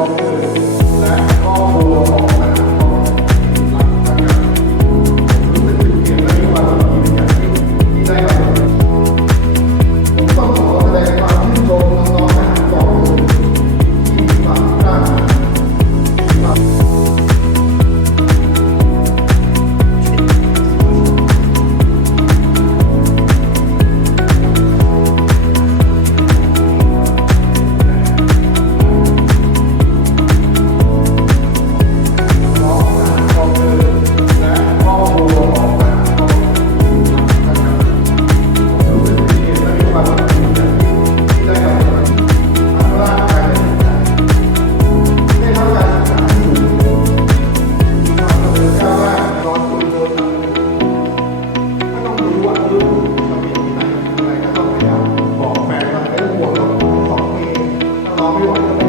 Thank you. Thank yeah. you.